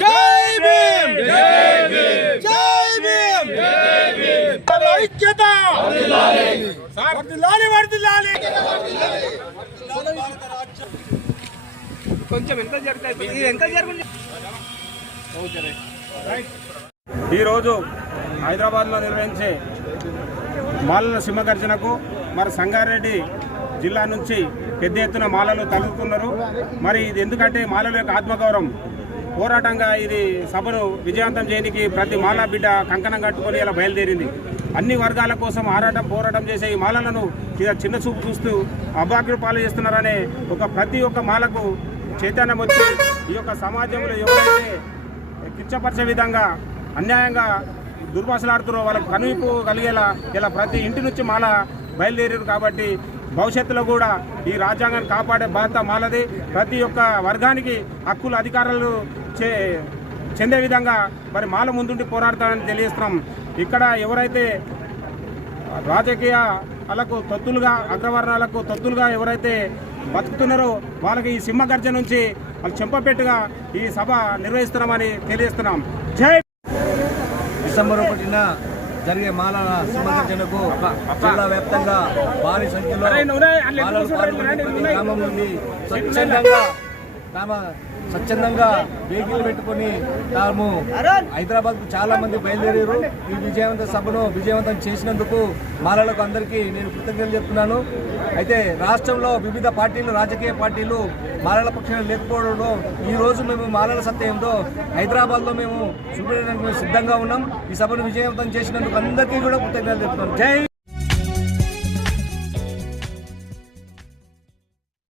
जय भीम जय भीम जय भीम जय भीम। ऐक्यता वर्दिल्लाले वर्दिल्लाले కొంచెం ఎంత జరుగుతుంది ఎంత జరుగుతుంది ఈరోజు హైదరాబాద్లో నిర్వహించే మాలల సింహగర్జనకు మరి సంగారెడ్డి జిల్లా నుంచి పెద్ద ఎత్తున మాలలు తలుపుతున్నారు మరి ఇది ఎందుకంటే మాలల యొక్క ఆత్మగౌరవం? పోరాటంగా ఇది సభను విజయవంతం చేయడానికి ప్రతి మాలా బిడ్డ కంకణం కట్టుకొని ఇలా బయలుదేరింది. అన్ని వర్గాల కోసం ఆరాటం పోరాటం చేసే ఈ మాలలను ఇలా చిన్న చూపు చూస్తూ అబాగ్యులు పాలు చేస్తున్నారనే ఒక ప్రతి ఒక్క మాలకు చైతన్యం వచ్చి ఈ యొక్క సమాజంలో ఎవరైతే కించపరిచే విధంగా అన్యాయంగా దుర్భాషలాడుతున్నారు వాళ్ళకు కనువిపు కలిగేలా ఇలా ప్రతి ఇంటి నుంచి మాల బయలుదేరారు కాబట్టి భవిష్యత్తులో కూడా ఈ రాజ్యాంగాన్ని కాపాడే బాధ్యత మాలది. ప్రతి ఒక్క వర్గానికి హక్కులు అధికారాలు చే చెందే విధంగా మరి మాల ముందుండి పోరాడతానని తెలియజేస్తున్నాం. ఇక్కడ ఎవరైతే రాజకీయ వాళ్ళకు తొత్తులుగా అగ్రవర్ణాలకు తొత్తులుగా ఎవరైతే బతుకుతున్నారో వాళ్ళకి ఈ సింహగర్జన నుంచి వాళ్ళు చెంపపెట్టుగా ఈ సభ నిర్వహిస్తున్నామని తెలియజేస్తున్నాం. జై డిసెంబర్ ఒకటిన జరిగే మాలల సింహగర్జనకు జిల్లా వ్యాప్తంగా భారీ సంఖ్యలో గ్రామం నుండి స్వచ్ఛందంగా తామ స్వచ్ఛందంగా వెహికల్ పెట్టుకొని తాము హైదరాబాద్కు చాలా మంది బయలుదేరారు. ఈ విజయవంత సభను విజయవంతం చేసినందుకు మాలలకు అందరికీ నేను కృతజ్ఞతలు చెప్తున్నాను. అయితే రాష్ట్రంలో వివిధ పార్టీలు రాజకీయ పార్టీలు మాలల పక్షాన లేకపోవడంలో ఈ రోజు మేము మాలల సత్యంతో హైదరాబాద్లో మేము చూపించడానికి మేము సిద్ధంగా ఉన్నాం. ఈ సభను విజయవంతం చేసినందుకు అందరికీ కూడా కృతజ్ఞతలు చెప్తున్నాను. జై